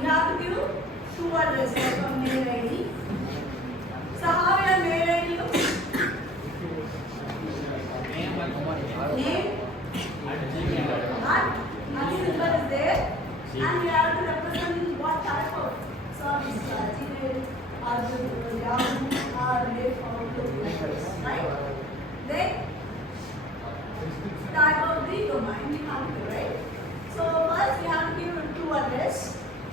you have to give two addresses from mail ID. So how your mail ID looks? Name and symbol is there, and you have to represent what type of service, Gmail or Yahoo or Mail Outlook, right? Then type of the domain we have to, right? So first we have to give two address.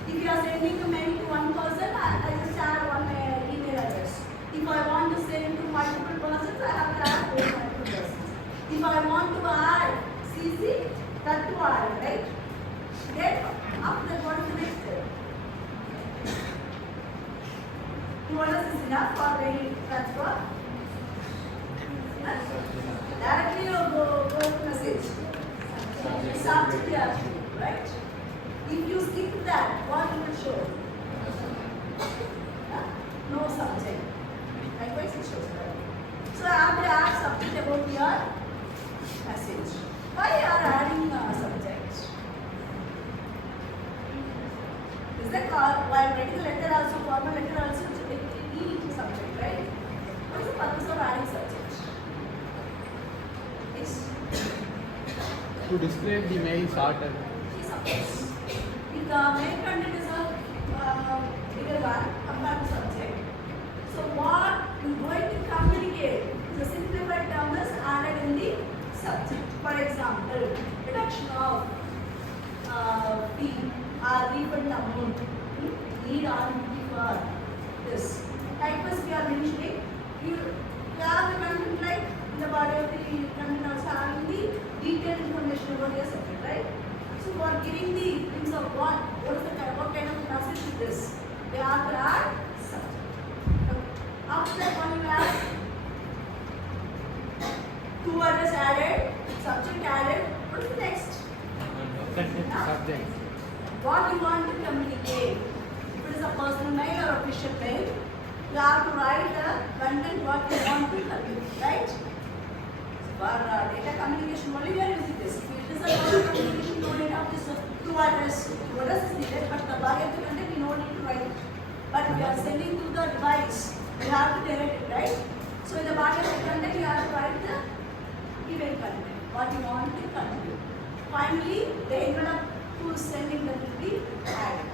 If you are sending a mail to one person, I just add one email address. If I want to send to multiple persons, I have to add those multiple persons. If I want to add CC, that to add, right? Then after that, what is the next step? Two address is enough for mail transfer. Directly you go to message. Subject you have to, right? If you skip that, what it will show? No subject. Likewise it shows that. So I have to add subject about your message. Why you are adding subject? Is that while writing a letter also, formal letter also, it needs subject, right? What is the purpose of adding subject? It's to describe the mail shorter. If the mail content is a bigger one compared to subject, so what you are going to communicate is a simplified term is added in the subject. For example, reduction of fee or refund amount, need RMP for this. Likewise, we are mentioning, you have the content like in the body of the content also having the detailed information about your subject, right? So for giving the things of what is the what kind of message is this? We have to add subject. After that, one you have two address added, subject added. What is the next? Subject. What you want to communicate. If it is a personal mail or official mail, you have to write the content what you want to communicate, right? For data communication only we are using this. If it is a personal communication, no need of this two address. Two address is needed, but the body of the content we don't need to write it. But we are sending to the device. We have to direct it, right? So in the body of the content, you have to write the email content, what you want to communicate. Finally, the envelope who is sending that will be added.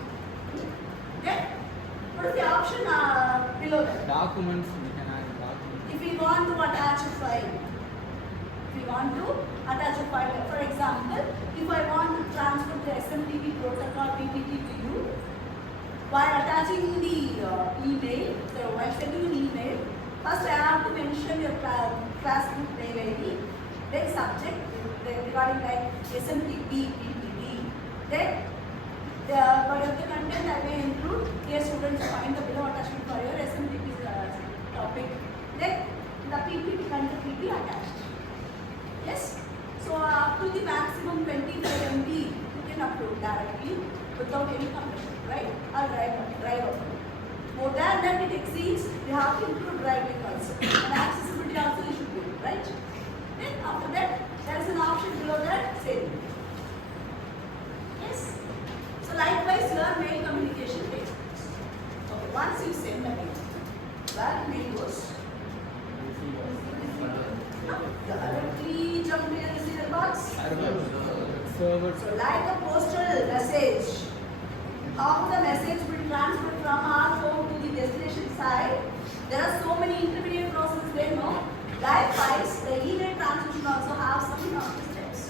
Okay? What is the option below that? Documents, we can add documents. If we want to attach a file, for example, if I want to transfer the SMTP protocol PPT to you, while attaching the email, so while sending an email, first I have to mention your class group mail ID, then subject, regarding like SMTP PPT, then the body of the content I may include, dear students, find the below attachment for your SMTP topic, then the PPT content will be attached. Yes? So up to the maximum 25 MB you can upload directly without any compression, right? Or drive upload. More than that it exceeds, you have to include drive link also. And accessibility also you should do, right? Then after that, there is an option below that, save. Yes? So likewise your mail communication takes place. Okay, once you send the mail, where mail goes? Directly jump to your receiver box. So like a postal message, how the message will transfer from our home to the destination side. There are so many intermediate processes there, no? Likewise, the email transmission also has some steps.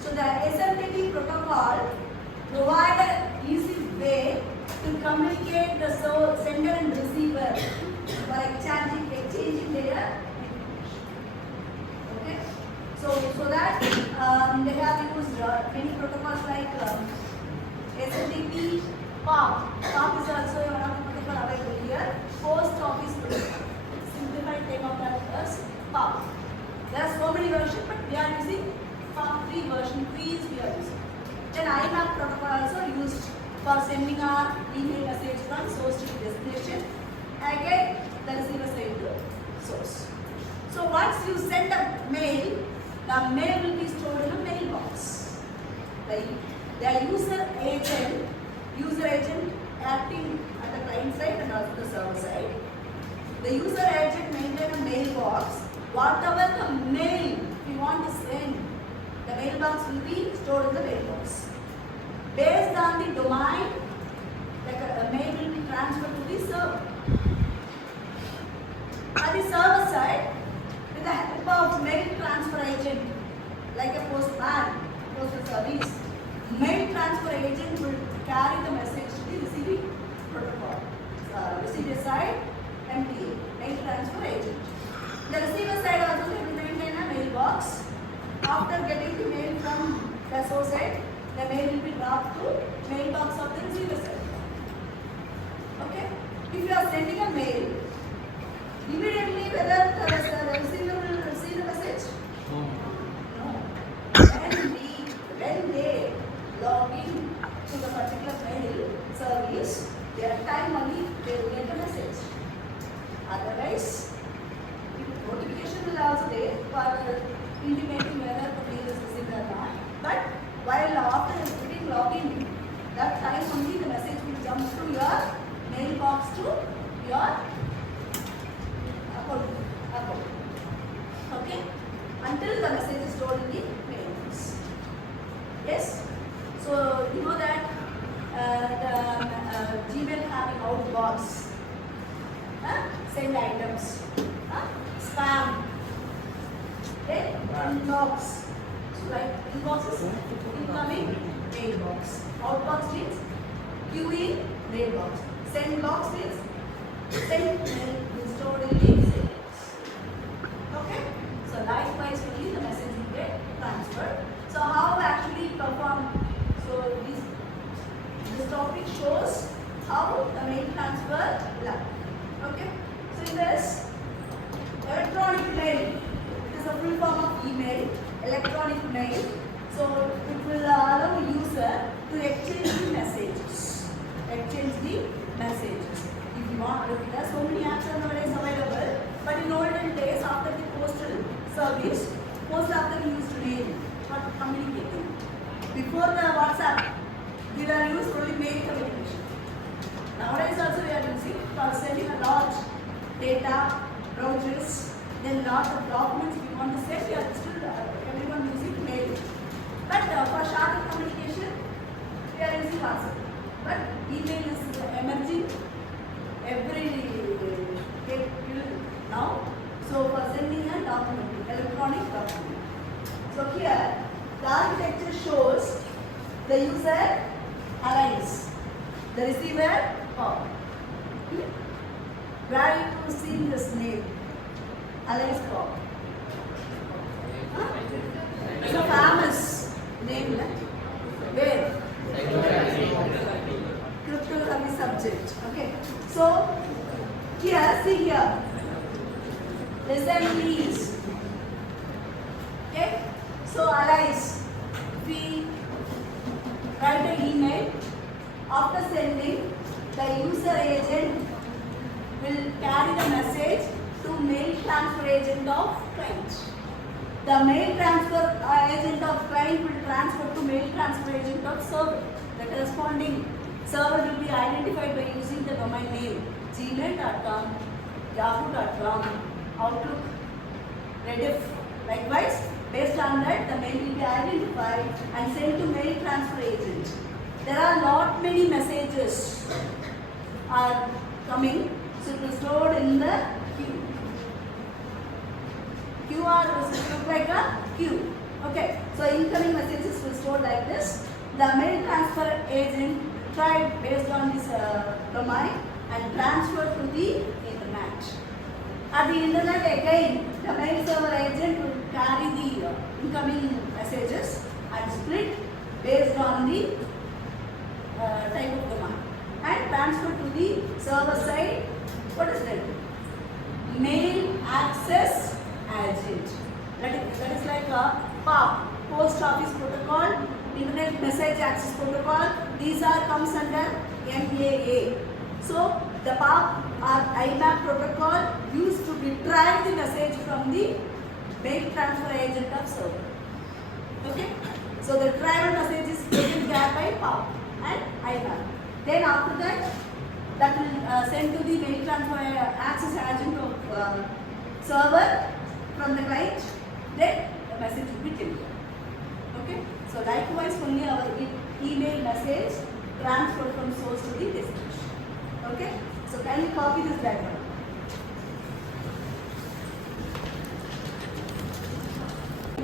So the SMTP protocol provides an easy way to communicate the sender and receiver by exchanging their. So that they have used many protocols like SMTP, POP. POP is also one of the protocol available here. Post office protocol. Simplified name of that is POP. There are so many versions, but we are using POP 3 version 3 is we are using. Then IMAP protocol also used for sending our email message from source to destination. Again, the receiver side to source. So once you send a mail, the mail will be stored in a mailbox. The user agent user agent acting at the client side and also the server side. The user agent maintains a mailbox. Whatever the mail we want to send, the mailbox will be stored in the mailbox. Based on the domain, the mail will be transferred to the server. At the server side, with the help of mail transfer agent, like a postman, postal service, mail transfer agent will carry the message to the receiving protocol. Receiver side, MTA, mail transfer agent. The receiver side also will maintain a mailbox. After getting the mail from the source side, the mail will be dropped to mailbox of the receiver side. Okay? If you are sending a mail, immediately whether the receiver will receive the message? No. When they log in to the particular mail service, their time only they will get the message. Otherwise, notification will also there for intimating whether the mail is received or not. But while after getting login, that time only the message will jump to your mailbox to your account. Okay? Until the message is stored in the mailbox. Yes? So you know that the Gmail having outbox. Send items. Spam. Okay? Inbox. So like inbox is incoming mailbox. Outbox means queuing mailbox. Send box means send mail stored in the mailbox. Okay? So likewise only the message will get transferred. So how actually perform? So this topic shows how the mail transfer will happen. Okay? So in this electronic mail, it is a full form of email, electronic mail. So it will allow user to exchange the messages. Exchange the messages. If you want, there are so many apps nowadays available. But in olden days, after the postal service, most of them used mail for communicating. Before the WhatsApp, we were used only mail communication. Nowadays also we are using for sending a large data, brochures, then lot of documents we want to send. We are still everyone using mail. But for shorter communication, we are using WhatsApp. But email is emerging every day till now. So for sending a document, electronic document. So here, the architecture shows the user aligns, the receiver pop. Where you see this name? Aligns pop. It's a famous name, where? Cryptography subject. Okay. So here, see here. Assemblies. Okay. So arise. We write an email. After sending, the user agent will carry the message to mail transfer agent of client. The mail transfer agent of client will transfer to mail transfer agent of server. The corresponding server will be identified by using the domain name gmail.com, yahoo.com, Outlook, Rediff. Likewise, based on that, the mail will be identified and sent to mail transfer agent. There are not many messages are coming, so it is stored in the queue. QR will look like a queue. Okay, so incoming messages will store like this. The mail transfer agent tried based on this domain and transfer to the internet. At the internet again, the mail server agent will carry the incoming messages and split based on the type of domain and transfer to the server side. What is that? Mail access agent. That is like a POP, Post Office Protocol, Internet Message Access Protocol. These are comes under MAA. So the POP or IMAP protocol used to retrieve the message from the mail transfer agent of server. Okay? So the retrieval message is taken care by POP and IMAP. Then after that, that will send to the mail transfer access agent of server from the client. Then the message will be delivered. Okay. So likewise, only our email message transferred from source to the destination. Okay. So kindly copy this diagram.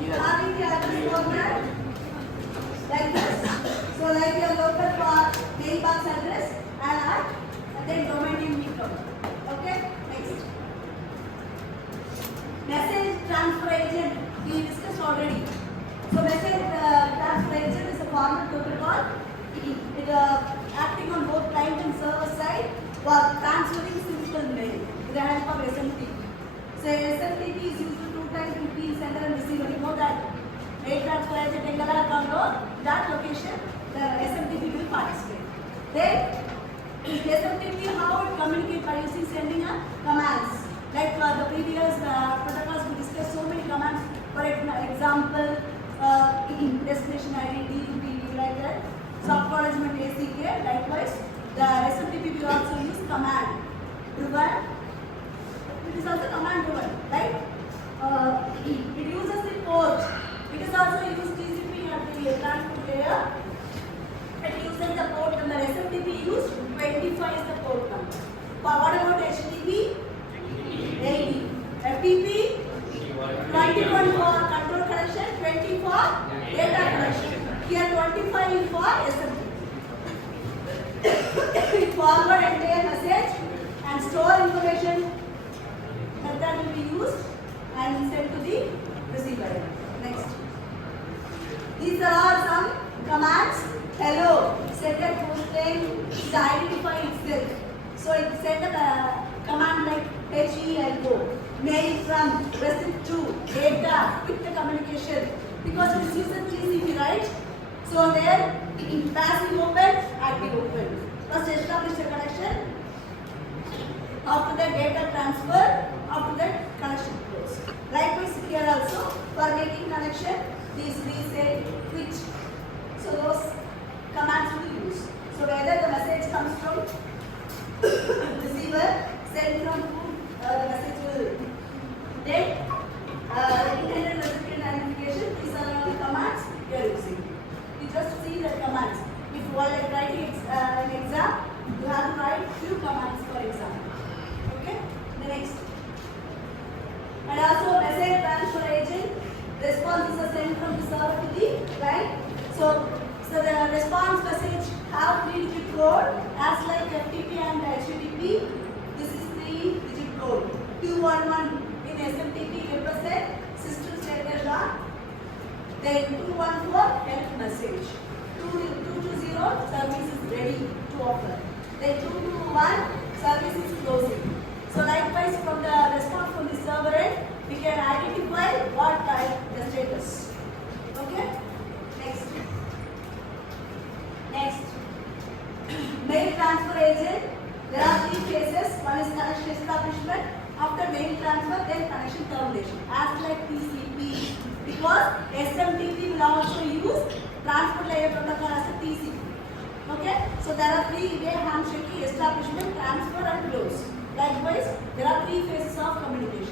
Having the address format like this. So like your local mailbox address and then domain name will come. Okay. Next. Message transfer agent we discussed already. So message transfer agent is a format protocol. It acting on both client and server side for transferring simple mail with the help of SMTP. So SMTP is used two times between sender and receiver. You know that mail transfer agent in that location the SMTP will participate. Then SMTP how it communicates by using sending a commands. Like the previous protocols we discussed so many commands. For example, destination ID, DHTTP like that. So acknowledgement ACK. Likewise, the SMTP will also use command driven. It is also command driven, right? It uses the port. It is also used TCP at the transport layer. It uses the port number. SMTP used 25 is the port number. What about HTTP? 80. FTP? 21 for control connection, 20 for data connection. Here 25 is for SMTP. It forward entire message and store information that will be used and sent to the receiver. Next. These are some commands. Hello, set a post name to identify itself. So it send a command like HELO, mail from, receipt to, data, quick communication. Because it is using TCP, right? So there, passive open, active open. First establish the connection. After that, data transfer. After that, connection close. Likewise, here also, for making connection, these reset, switch. So those commands will use. So whether the message comes from receiver, send from whom the message will then intended recipient identification. These are all the commands you are using. You just see the commands. If you are like writing an exam, you have to write few commands for example. Okay. The next. And also message transfer agent. Responses are sent from the server to the client. So the response message have 3-digit code as like FTP and HTTP. This is 3-digit code. 211 in SMTP represent system status on. Then 214 help message. 220 service is ready to offer. Then 221 service is closing. So likewise from the response from the server end, we can identify what type the status. Okay? Next. Next. Mail transfer agent. There are 3 phases. One is connection establishment. After mail transfer, then connection termination. As like TCP. Because SMTP will also use transport layer protocol as a TCP. Okay? So there are 3-way handshaking, establishment, transfer and close. Likewise, there are 3 phases of communication.